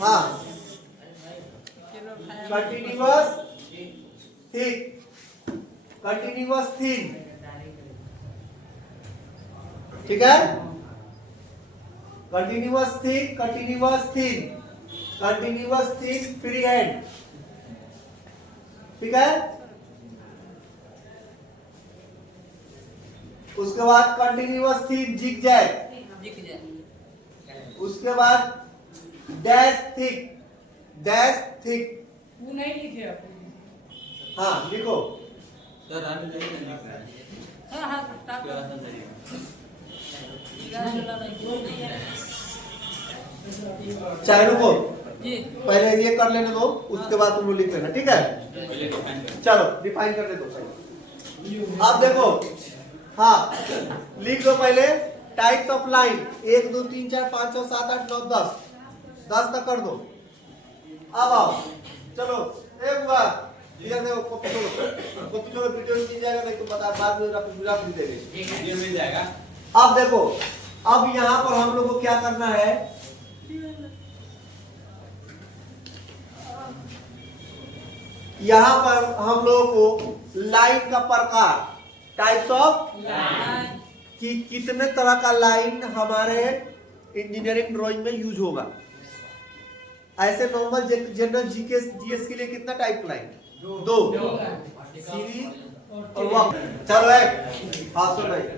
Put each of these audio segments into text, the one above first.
हाँ continuous thick, continuous thin, ठीक है। Continuous thick, continuous thin, continuous thick free hand, ठीक है। उसके बाद कंटिन्यूअस थिक जिग जैग, उसके बाद डैश थिक, डैश थिक। वो नहीं लिखे आप। हाँ लिखो। सर हाथ में नहीं लिख रहा है। हाँ हाँ टाक। क्या हाथ में चाहे रुको, जी पहले ये कर लेने दो, उसके बाद तुम लोग लिख लेना, ठीक है। पहले डिफाइन कर। चलो डिफाइन करने दो पहले। अब देखो, हाँ लिख दो पहले टाइप्स ऑफ लाइन, 1 2 3 4 5 6 7 8 9 10, 10 तक कर दो। अब आओ, चलो एक बार इधर देखो, कॉपी छोड़ो वीडियो मिल जाएगा, नहीं तो बता बाद में रख भी देंगे। ये मिल जाएगा। अब देखो, अब यहाँ पर हम लोग को क्या करना है, यहाँ पर हम लोगों को लाइन का प्रकार, टाइप्स ऑफ, कि कितने तरह का लाइन हमारे इंजीनियरिंग ड्राइंग में यूज होगा। ऐसे नॉर्मल जनरल जीके जीएस के लिए कितना टाइप लाइन? दो, सीधी और वक्र। चलो एक हाथ से नहीं,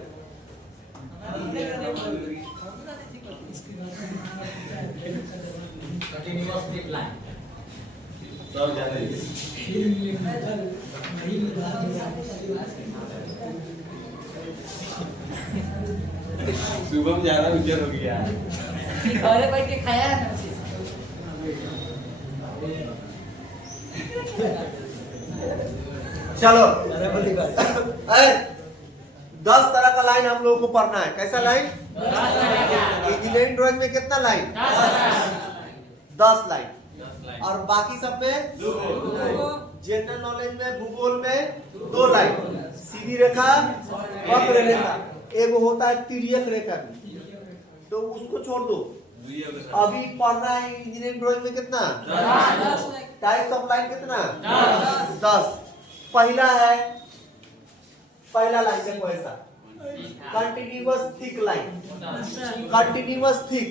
कंटिन्यूअस थिक लाइन सब जाने सुबह में जा रहा उज्जर हो गया। घरे बैठ के खाया है ना चीज। चलो अरे 10 तरह का लाइन हम लोगों को पढ़ना है। कैसा लाइन? इंजीनियरिंग ड्राइंग में कितना लाइन? 10 लाइन। और बाकी सब में जनरल नॉलेज में, भूगोल में 2 लाइन, सीधी रेखा, वक्र रेखा, एक होता है तिर्यक रेखा भी, तो उसको छोड़ दो। अभी पढ़ना है इंजीनियरिंग ड्राइंग में कितना? टाइप्स ऑफ लाइन कितना? 10। पहला है, पहला लाइन देखो ऐसा, continuous thick line. Continuous thick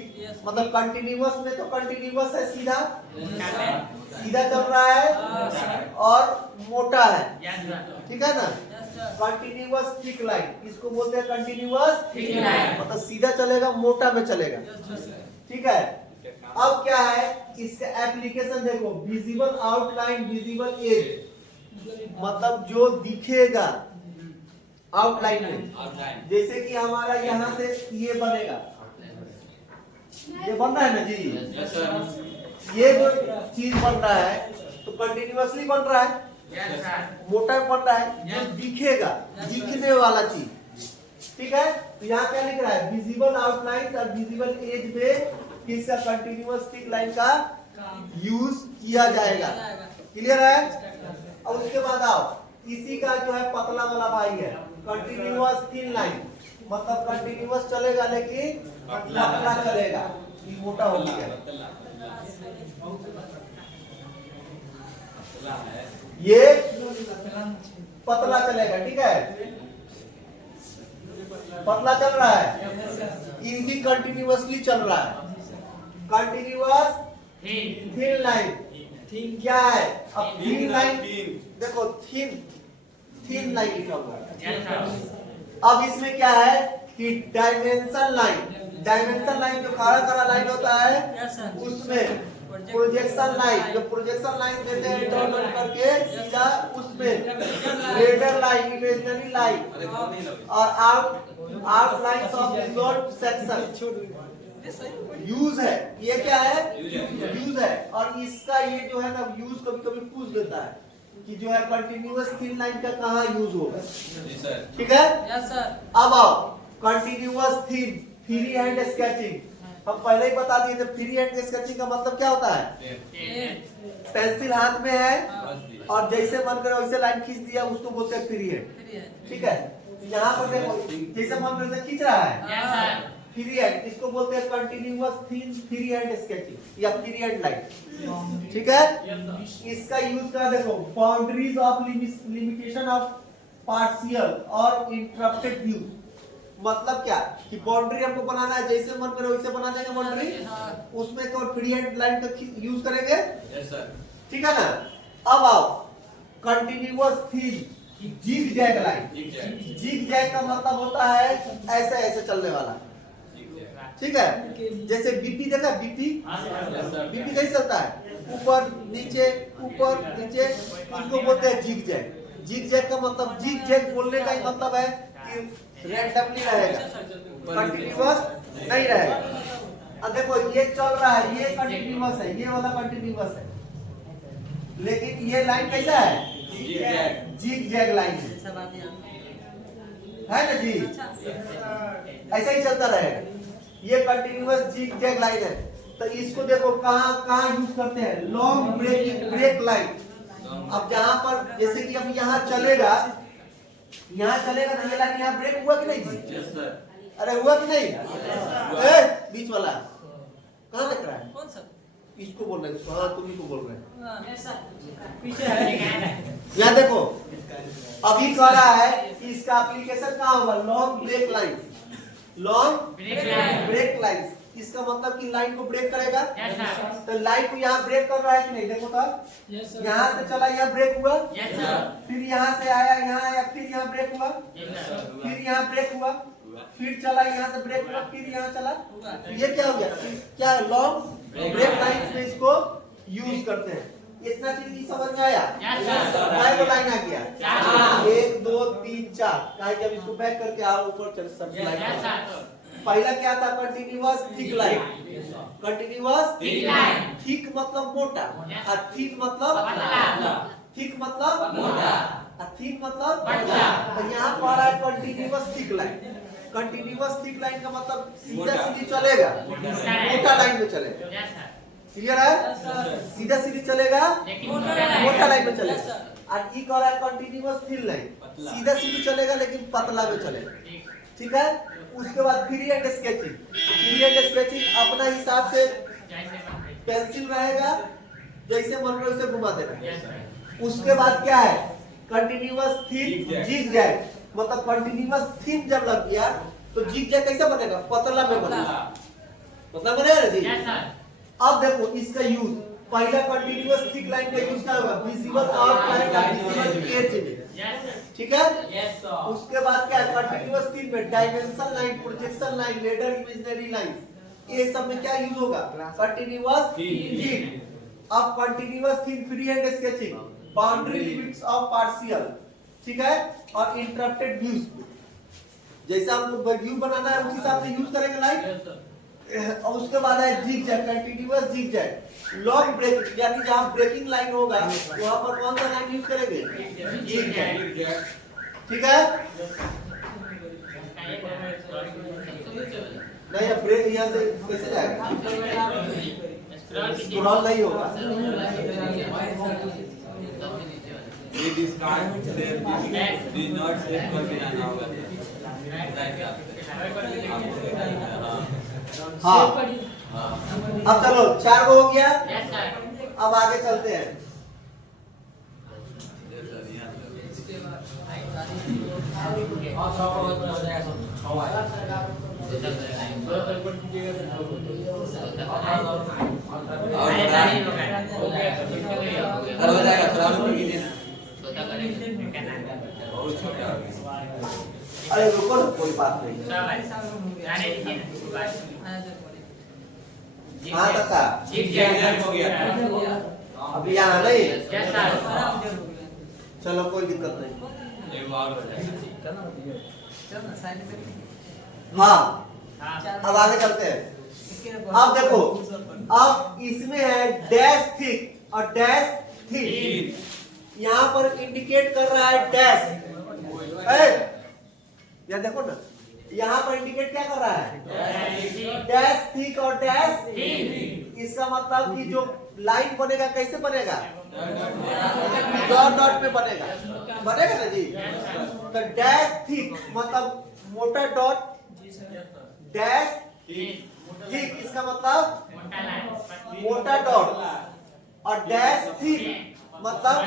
मतलब कंटिन्यूअस में तो कंटिन्यूअस है, सीधा सीधा चल रहा है और मोटा है, ठीक है ना। कंटिन्यूअस थिक लाइन, इसको बोलते हैं कंटिन्यूअस थिक लाइन, मतलब सीधा चलेगा, मोटा में चलेगा, ठीक है। अब क्या है इसका एप्लीकेशन देखो, विजिबल आउटलाइन, विजिबल एज, मतलब जो दिखेगा आउटलाइन में। जैसे कि हमारा यहाँ से ये बनेगा, ये बन रहा है ना जी, यस सर। ये जो चीज बन रहा है तो कंटिन्यूअसली बन रहा है, मोटा बन रहा है, जो दिखेगा, दिखने वाला चीज, ठीक है। तो यहाँ क्या लिख रहा है? विजिबल आउटलाइन और विजिबल एज पे किसका कंटिन्यूअस थिक लाइन का यूज किया जाएगा। क्लियर है? और उसके बाद आओ, इसी का जो है पतला वाला भाई है कंटिन्यूअस थिन लाइन, मतलब कंटिन्यूअस चलेगा लेकिन पतला चलेगा, ये मोटा हो गया, ये पतला चलेगा, ठीक है, पतला चल रहा है, ये भी कंटिन्यूअसली चल रहा है। कंटिन्यूअस थिन लाइन, थिन क्या है? अब थिन लाइन देखो, थिन लाइन लिखा हुआ है। अब इसमें क्या है कि डायमेंशन लाइन, डायमेंशन लाइन जो खड़ा खड़ा लाइन होता है, उसमें प्रोजेक्शन लाइन, जो प्रोजेक्शन लाइन देते हैं डॉट डॉट करके सीधा, उसमें रेडर लाइन, इमेजिनरी लाइन और out lines of resolve section use है। ये क्या है? यूज है। और इसका ये जो है ना यूज कभी कभी पूछ देता है कि जो है कंटिन्यूअस थिन लाइन का कहाँ यूज होगा, ठीक है। अब आओ continuous thin free hand sketching, हम पहले ही बता दिए थे फ्री हैंड स्केचिंग का मतलब क्या होता है? पेंसिल हाथ में है और जैसे मन करे वैसे लाइन खींच दिया, उसको बोलते हैं फ्री हैंड, ठीक है। यहाँ पर देखो जैसे मन करे खींच रहा है, फ्री हैंड, इसको बोलते हैं कंटिन्यूअस थीन फ्री हैंड स्केचिंग या फ्री हैंड लाइन। ठीक है, इसका यूज कर देखो, boundaries of limitation of partial और इंटरप्टेड व्यू। मतलब क्या कि बाउंड्री हमको बनाना है, जैसे मन करे वैसे बना देंगे बाउंड्री, उसमें एक और फ्री हैंड लाइन का यूज करेंगे। Yes sir. ठीक है ना। अब आओ continuous thin zig zag line. Zig zag का मतलब होता है ऐसे ऐसे चलने वाला। ठीक है, जैसे बीपी देखा, बीपी बीपी कैसे चलता है, ऊपर नीचे ऊपर नीचे, उसको बोलते हैं जिग जैग। जिग जैग का मतलब, जिग जैग बोलने का ही मतलब है कि रैंडमली रहेगा, कंटिन्यूअस नहीं रहेगा। अब देखो ये चल रहा है, ये कंटिन्यूअस है, ये वाला कंटिन्यूअस है, लेकिन ये लाइन कैसा है, जिग जैग लाइन है ना जी, ऐसा ही चलता रहेगा। ये कंटिन्यूअस जिग जैग लाइन है। तो इसको देखो कहां कहां यूज करते हैं, लॉन्ग ब्रेक लाइन। अब जहां पर जैसे कि अब यहाँ चलेगा, यहाँ चलेगा तो ये लाइन यहाँ ब्रेक हुआ कि नहीं जी? Yes sir. अरे हुआ कि नहीं? बीच वाला कहाँ लग रहा है? कौन सा? इसको बोल रहे हैं। हाँ, तुम ही को बोल रहे हैं। ऐसा पीछे है। यहाँ देखो, अभी कह रहा है कि इसका एप्लीकेशन कहाँ होगा, long break line. Long break line, इसका मतलब कि लाइन को ब्रेक करेगा। तो लाइन को यहाँ ब्रेक कर रहा है कि नहीं, देखो तो यहाँ से चला, यहाँ ब्रेक हुआ, फिर यहाँ से आया, यहाँ आया, फिर यहाँ ब्रेक हुआ, फिर यहाँ ब्रेक हुआ, फिर चला, यहाँ से ब्रेक हुआ, फिर यहाँ चला। ये क्या हो गया, क्या लॉन्ग ब्रेक लाइन में इसको यूज करते हैं। इतना चीज नहीं समझ में आया? को लाइन आ गया, 1 2 3 4। जब इसको बैक करके आओ ऊपर चल सब लाइन। पहला क्या था, continuous thick line. Continuous thick line, thick मतलब मोटा, और थिक मतलब थिक मतलब मोटा, और थिक मतलब पतला। तो यहाँ पर है continuous thick line. Continuous thick line का मतलब सीधा सीधी चलेगा, मोटा लाइन में चलेगा। क्लियर है? सीधा सीधी चलेगा, मोटा लाइन में चलेगा। और ई कह रहा है कंटिन्यूअस थिन लाइन, सीधा सीधी चलेगा लेकिन पतला में चलेगा। ठीक है, उसके बाद free hand sketching. Free hand sketching अपना हिसाब से पेंसिल रहेगा, जैसे मन में उसे घुमा देना। उसके बाद क्या है, कंटिन्यूअस थिन जिग जैग। मतलब कंटिन्यूअस थिन जब लग गया तो जिग जैग कैसा बनेगा, पतला में बनेगा। पतला बनेगा ना जी। अब देखो इसका यूज, पहला कंटिन्यूअस थिक लाइन का यूज क्या होगा, विजिबल आउटलाइन और विजिबल एज में। ठीक है, उसके बाद क्या है, कंटिन्यूअस थिन में dimension line, projection line, ladder imaginary line, ये सब में क्या यूज होगा, कंटिन्यूअस थिन। अब continuous thin free hand sketching, boundary limits of partial. ठीक है, और इंटरप्टेड व्यूज, जैसा हमको व्यू बनाना है उस हिसाब से यूज करेंगे लाइन। और उसके बाद है zigzag, continuous zigzag. Long break, यानी जहां ब्रेकिंग लाइन होगा वहां पर कौन सा लाइन यूज करेंगे, जिग जैग। ठीक है, नहीं अब ब्रेक यहाँ से कैसे जाएगा, स्क्रॉल नहीं होगा। ये डिस्कार्ड से did not save कर देना ना होगा। हाँ, अब चलो 4 को हो गया। अब आगे चलते हैं। अरे रुको ना, कोई बात नहीं। हाँ तथा हो गया। अभी यहाँ नहीं, चलो कोई दिक्कत नहीं। हाँ, अब आगे चलते हैं। अब देखो, अब इसमें है डैश थिक और डैश थिक। यहाँ पर इंडिकेट कर रहा है डैश। यहाँ देखो ना, यहाँ पर इंडिकेट क्या कर रहा है, डैश थिक और डैश थिन। इसका मतलब कि जो लाइन बनेगा कैसे बनेगा, डॉट डॉट में बनेगा, बनेगा ना जी। तो डैश थिक मतलब मोटा डॉट, डैश थिक इसका मतलब मोटा लाइन मोटा डॉट और डैश थिक मतलब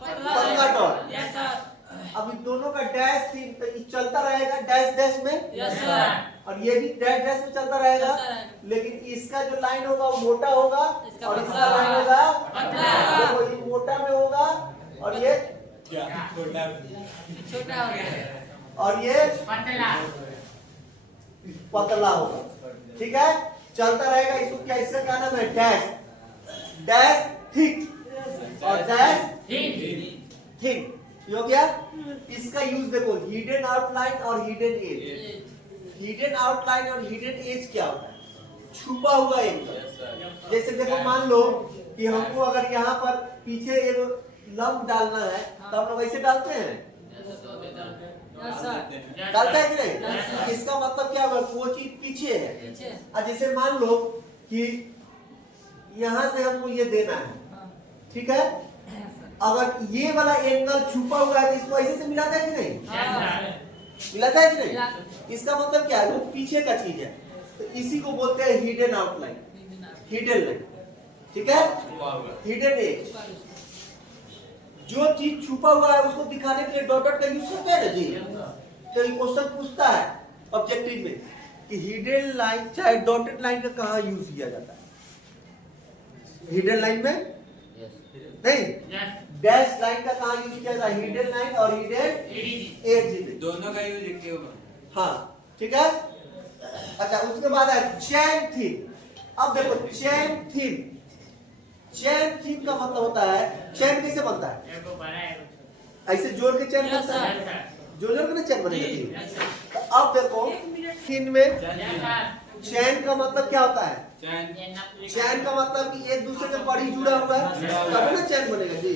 पतला डॉट। यस सर अब इन दोनों का डैश थिक तो ये चलता रहेगा डैश डैश में यस सर और ये भी डैश डैश में चलता रहेगा, चलता रहेगा। लेकिन इसका जो लाइन होगा वो मोटा होगा इसका और पतला इसका लाइन होगा पतला होगा। देखो ये मोटा में होगा और ये छोटा हो गया और ये पतला पतला होगा। ठीक है, चलता रहेगा। इसको क्या, इसका क्या नाम है, डैश डैश थिक और डैश ठीक थिक। ये हो गया। इसका यूज देखो, हिडन आउटलाइन और हिडन एज। हिडन आउटलाइन और हिडन एज क्या होता है, छुपा हुआ एंगल। जैसे देखो मान लो कि हमको अगर यहाँ पर पीछे एक लंब डालना है तो हम लोग ऐसे डालते हैं, यस सर डालते हैं कि नहीं। इसका मतलब क्या हुआ, वो चीज पीछे है। पीछे और जैसे मान लो कि यहाँ से हमको ये देना है, ठीक है, अगर ये वाला एंगल छुपा हुआ है तो इसको ऐसे से मिलाता है कि नहीं, मिलाता है कि नहीं। इसका मतलब क्या है, वो पीछे का चीज है, तो इसी को बोलते हैं हिडन आउटलाइन, हिडन लाइन। ठीक है, हिडन एज। जो चीज छुपा हुआ है उसको दिखाने के लिए डॉट डॉट का यूज करते हैं ना जी। तो ये क्वेश्चन पूछता है ऑब्जेक्टिव में कि हिडन लाइन चाहे डॉटेड लाइन का कहाँ यूज किया जाता है। हिडन लाइन में नहीं, डैश लाइन का कहाँ यूज किया जाता है, हिडन लाइन और हिडन एज में। दोनों का यूज एक ही होगा। हाँ ठीक है। अच्छा उसके बाद है चैन थिन। अब देखो चैन थिन, चैन थिन का मतलब होता है, चैन कैसे बनता है, ऐसे जोड़ के चैन बनता है, जोड़ के ना चैन बनेगा जी। तो अब देखो थिन में चैन का मतलब क्या होता है, चैन का मतलब कि एक दूसरे के कड़ी जुड़ा हुआ है तभी ना चैन बनेगा जी।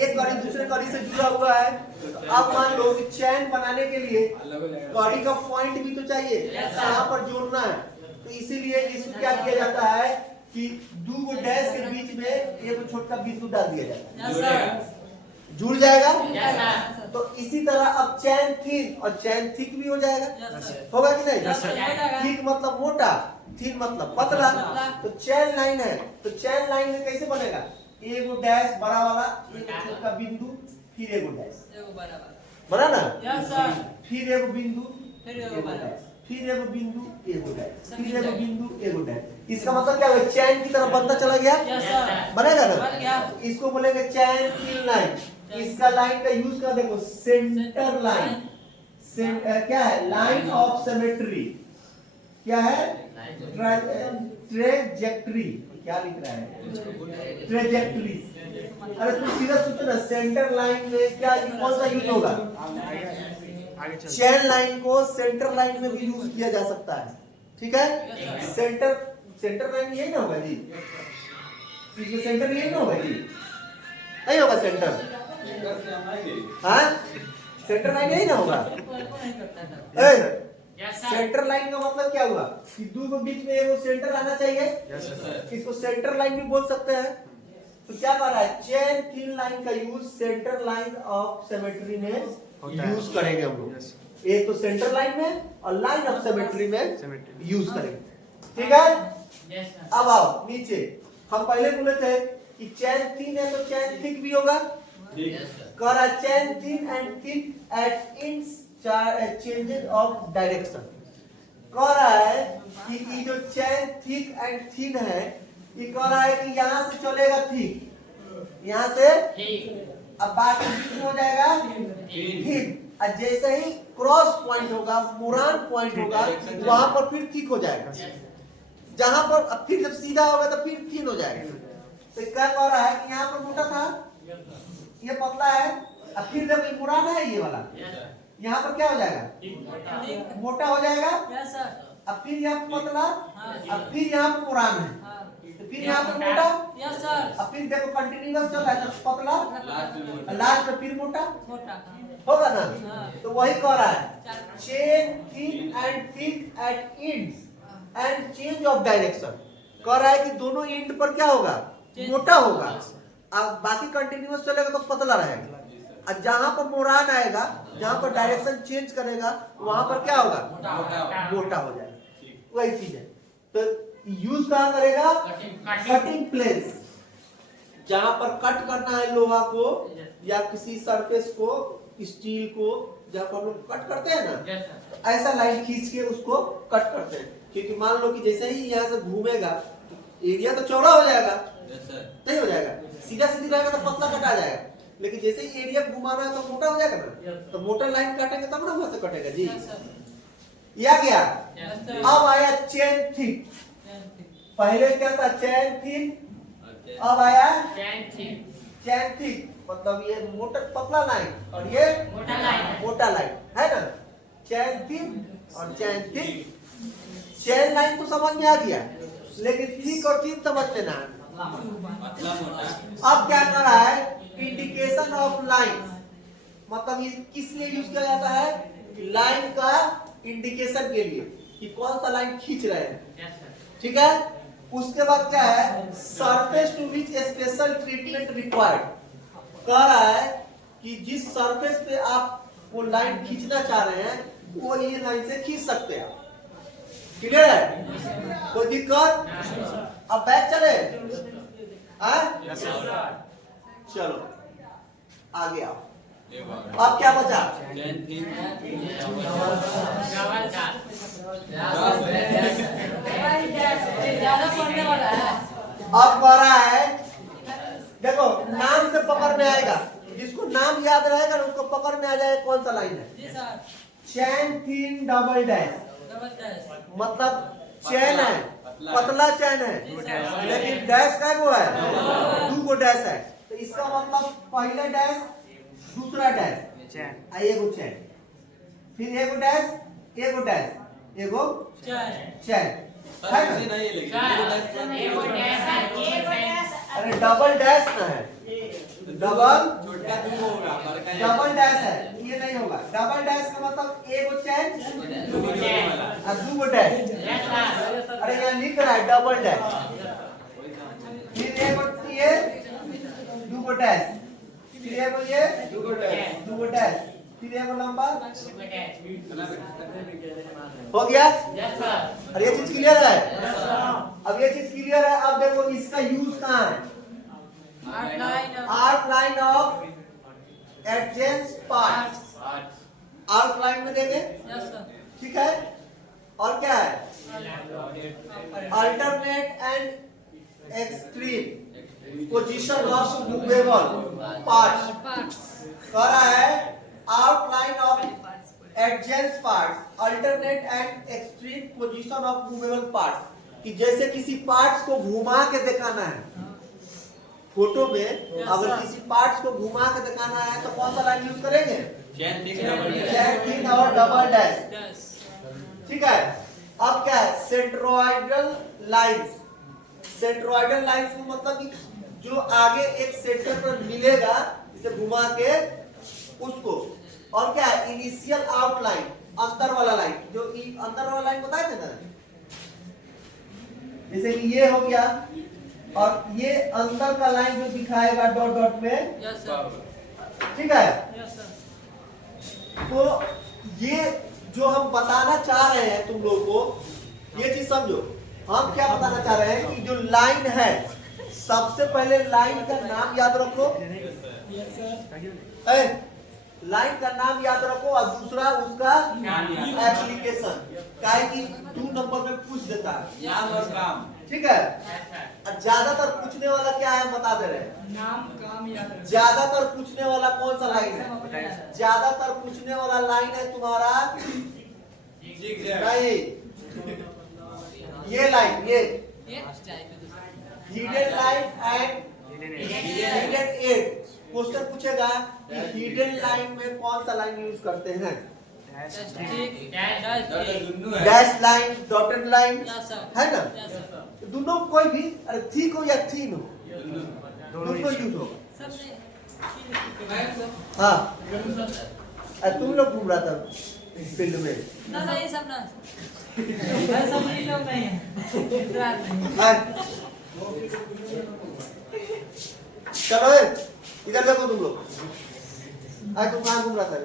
एक कड़ी दूसरे कड़ी से जुड़ा हुआ है। तो अब मान लो कि चैन बनाने के लिए कड़ी का पॉइंट भी तो चाहिए, यहाँ पर जोड़ना है। तो इसीलिए इसको क्या किया जाता है कि दो डैश के बीच में एक छोटा बिंदु डाल दिया जाता है, जुड़ जाएगा। तो इसी तरह अब चैन थिन और चैन थिक भी हो जाएगा, होगा कि नहीं। थिक मतलब मोटा, थिन मतलब पतला। तो चैन लाइन है, तो चैन लाइन में कैसे बनेगा, एगो डैश बड़ा वाला, एक छोटा बिंदु, फिर एगो डैश, बना ना, फिर एगो बिंदु, एगो डैश, फिर एगो बिंदु, एगो डैश, फिर एगो बिंदु, एगो डैश। इसका मतलब क्या है, चैन की तरह बनता चला गया, बनेगा ना। इसको बोलेंगे चैन थिन लाइन। इसका लाइन का यूज कर देखो, सेंटर लाइन, क्या है, लाइन ऑफ सिमेट्री, क्या है, ट्रेजेक्ट्री, क्या लिख रहा है, ट्रेजेक्ट्री। अरे तुम सीधा सोचो ना, सेंटर लाइन में क्या कौन सा यूज होगा, चैन लाइन को सेंटर लाइन में भी यूज किया जा सकता है। ठीक है, सेंटर लाइन यही ना होगा जी, इसमें सेंटर यही ना होगा जी, नहीं होगा सेंटर, हाँ सेंटर लाइन यही ना होगा। सेंटर लाइन का मतलब क्या हुआ कि दो के बीच में एक सेंटर आना चाहिए, इसको सेंटर लाइन भी बोल सकते हैं। तो क्या कर रहा है, चैन थिन लाइन का use centre line of symmetry में यूज करेंगे हम लोग। एक तो सेंटर लाइन में और लाइन ऑफ सिमेट्री में यूज करेंगे। ठीक है, अब आओ नीचे। हम पहले बोले थे कि चैन थिन है तो चैन थिक भी होगा। करा चैन thin and thick eight ends changes of direction. कह रहा है कि ये जो चैन थिक एंड थिन है, ये कह रहा है कि यहाँ से चलेगा थिक, यहाँ से अब बाकी थिन हो जाएगा थिन। और जैसे ही क्रॉस पॉइंट होगा, मुरान पॉइंट होगा, वहां पर फिर थिक हो जाएगा। जहां पर अब फिर जब सीधा होगा तो फिर थिन हो जाएगा। तो क्या कह रहा है कि यहाँ पर मोटा था, ये पतला है, अब फिर जब मुरान है ये वाला, यहाँ पर क्या हो जाएगा, मोटा हो जाएगा। अब फिर यहाँ पर पतला, अब फिर यहाँ पर मुरान है, तो फिर यहाँ पर मोटा, अब फिर देखो कंटिन्यूअस चल रहा है, तो पतला, लास्ट में फिर मोटा होगा ना। तो वही कह रहा है, chain thin and thick eight ends and change of direction. कह रहा है कि दोनों एंड पर क्या होगा, मोटा होगा, अब बाकी कंटिन्यूअस चलेगा तो पतला रहेगा। और जहां पर मुरान आएगा, जहां पर डायरेक्शन चेंज करेगा, वहां पर क्या होगा, मोटा हो जाएगा। वही चीज है। तो यूज कहाँ करेगा? कटिंग प्लेन्स, जहां पर कट करना है लोहा को या किसी सरफेस को, स्टील को, जहां पर हम लोग कट करते हैं ना, ऐसा लाइन खींच के उसको कट करते हैं। क्योंकि मान लो कि जैसे ही यहाँ से घूमेगा एरिया तो चौड़ा हो जाएगा, नहीं हो जाएगा, सीधा सीधी रहेगा तो पतला कटा जाएगा, लेकिन जैसे ही एरिया घुमाना है तो मोटा हो जाएगा ना, तो मोटा लाइन काटेंगे तब ना वहां से कटेगा जी। या गया। अब आया चेन थिक, पहले क्या था? चेन थिक, अब आया चेन थिक, मतलब ये मोटा पतला लाइन और ये मोटा लाइन है ना। चेन थिक और चेन थिक। चेन लाइन तो समझ में आ गया, लेकिन थिक और थिन समझ में ना। अब क्या कर रहा है? इंडिकेशन ऑफ लाइन, मतलब ये किस लिए यूज किया जाता है? लाइन का इंडिकेशन के लिए कि कौन सा लाइन खींच रहे हैं, ठीक है। उसके बाद क्या है? Surface to which special treatment required, कह रहा है कि जिस सरफेस पे आप वो लाइन खींचना चाह रहे हैं वो ये लाइन से खींच सकते हैं। क्लियर है? कोई दिक्कत? अब बैक चले, चलो आगे आओ। अब क्या बचा? अब कह रहा है, देखो नाम से पकड़ में आएगा, जिसको नाम याद रहेगा ना उसको पकड़ में आ जाएगा कौन सा लाइन है। चैन थिन डबल डैश, मतलब चैन है, पतला चैन है, लेकिन डैश का वो है, दो गो डैश है, तो इसका मतलब पहले डैश, दूसरा डैश, एगो चैन, फिर एगो डैश, एगो डैश, एगो चैन, अरे डबल डैश ना है, डबल डैश है, ये नहीं होगा। डबल डैश का मतलब एगो चैन और दो गो डैश, अरे यहाँ लिख रहा है डबल डैश, फिर एगो ये दो गो डैश, फिर एगो ये दो गो डैश, फिर एगो लंबा हो गया। और ये चीज क्लियर है? अब ये चीज क्लियर है। अब देखो इसका यूज कहाँ है? Arc line of adjacent parts, arc line में देंगे, ठीक है। और क्या है? Alternate and extreme position of movable parts, कह रहा है outline of adjacent parts, alternate and extreme position of movable parts, कि जैसे किसी पार्ट्स को घुमा के दिखाना है फोटो में, अगर किसी पार्ट्स को घुमा के दिखाना है तो कौन सा लाइन यूज करेंगे? चैन थिन और डबल डैश, ठीक है। अब क्या है? सेंट्रोइडल लाइंस, सेंट्रोइडल लाइंस का मतलब जो आगे एक सेंटर पर मिलेगा इसे घुमा के उसको। और क्या है? इनिशियल आउटलाइन, अंदर वाला लाइन, जो अंदर वाला लाइन बताए थे ना, जैसे कि ये हो गया, और ये अंदर का लाइन जो दिखाएगा डॉट डॉट में, ठीक है। तो ये जो हम बताना चाह रहे हैं तुम लोग को, ये चीज समझो। हम क्या बताना चाह रहे हैं कि जो लाइन है, सबसे पहले लाइन का नाम याद रखो, लाइन का नाम याद रखो, और दूसरा उसका एप्लीकेशन, काहे कि 2 नंबर में पूछ देता है नाम और काम, ठीक है। ज्यादातर पूछने वाला क्या है बता दे रहे हैं, नाम काम याद रखो। ज्यादातर पूछने वाला कौन सा लाइन है? ज्यादातर पूछने वाला लाइन है तुम्हारा नहीं, ये लाइन, ये hidden line and hidden edge. Question पूछेगा कि हिडन लाइन में कौन सा लाइन यूज करते हैं? डैश लाइन, डॉटेड लाइन, है ना। दोनों कोई भी, अरे थिक हो या थीन हो, दोनों यूज होगा। हाँ, तुम लोग घूम रहा था फील्ड में ना, ये सब ना, सब ये लोग नहीं है। चलो इधर देखो तुम लोग, आज तुम कहाँ घूम रहा था?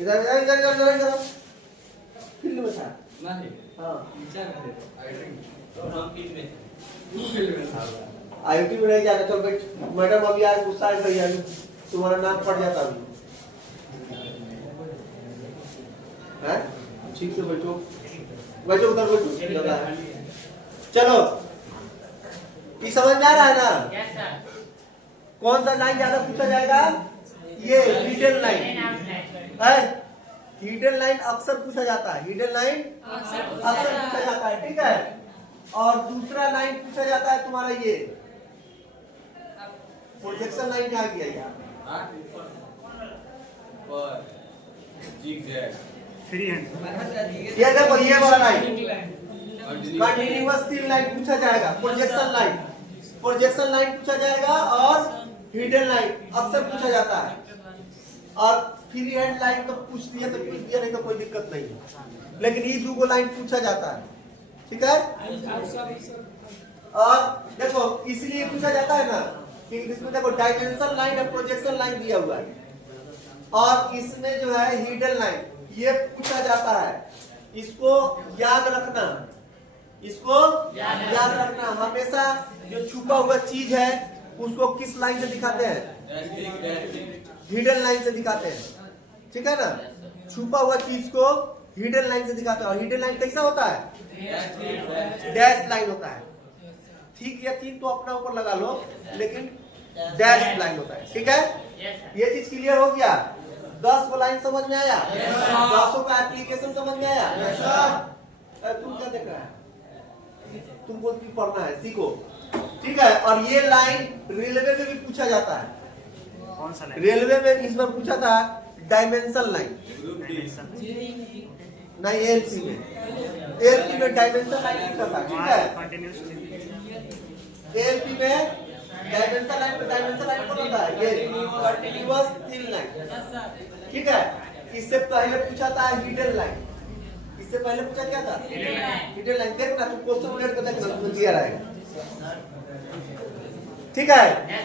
इधर इधर इधर इधर इधर फील्ड में था। नहीं हाँ IIT में नहीं जाना। चल बैठ मैडम, अभी आज गुस्सा है भैया, तुम्हारा नाम पड़ जाता अभी। हैं? ठीक से बैठो, बैठो उधर बैठो लगा है। चलो, ये समझ में आ रहा है ना? Yes sir. कौन सा लाइन ज्यादा पूछा जाएगा? ये हिडन लाइन है। हिडन लाइन अक्सर पूछा जाता है, हिडन लाइन अक्सर पूछा जाता है, ठीक है। और दूसरा लाइन पूछा जाता है तुम्हारा ये प्रोजेक्शन लाइन क्या गया यार? Free hand. ये देखो, ये वाला लाइन कंटिन्यूअस तीन लाइन पूछा जाएगा। प्रोजेक्शन लाइन, प्रोजेक्शन लाइन पूछा जाएगा और हिडन लाइन अक्सर पूछा जाता है। और फ्री हैंड लाइन तो पूछ दिया तो पूछ दिया, नहीं तो कोई दिक्कत नहीं है, लेकिन ये दो लाइन पूछा जाता है, ठीक है। और देखो इसलिए पूछा जाता है ना कि इसमें देखो डायमेंशन लाइन और प्रोजेक्शन लाइन दिया हुआ है, और इसमें जो है हिडन लाइन ये पूछा जाता है। इसको याद रखना, इसको याद रखना। हमेशा जो छुपा हुआ चीज है उसको किस लाइन से दिखाते हैं? हिडन लाइन से दिखाते हैं, ठीक है ना। छुपा हुआ चीज को हिडन लाइन से दिखाते हैं। और हिडन लाइन कैसा होता है? डैश लाइन होता है। ठीक या तीन तो अपना ऊपर लगा लो, लेकिन डैश लाइन होता है, ठीक है। ये चीज क्लियर हो गया? 10 को लाइन समझ में आया? 10 का एप्लीकेशन समझ में आया? तुम क्या देख रहा है? तुमको भी पढ़ना है, सीखो, ठीक है। और ये लाइन रेलवे में भी पूछा जाता है। कौन सा लाइन? रेलवे में इस बार पूछा था डायमेंशन लाइन, नहीं एलपी में, एलपी में डायमेंशन लाइन पूछा था, ठीक है। कंटिन्यूअस। एलपी में डायमेंशन लाइन में डायमेंशन लाइन कौन होता है? ये कंटिन्यूअस तीन लाइन, ठीक है। इससे पहले पूछा था हिडन लाइन। इससे पहले पूछा क्या था? Hidden line. देखना तुम क्वेश्चन उलट कर देखना, तुम्हें क्लियर आएगा, ठीक है।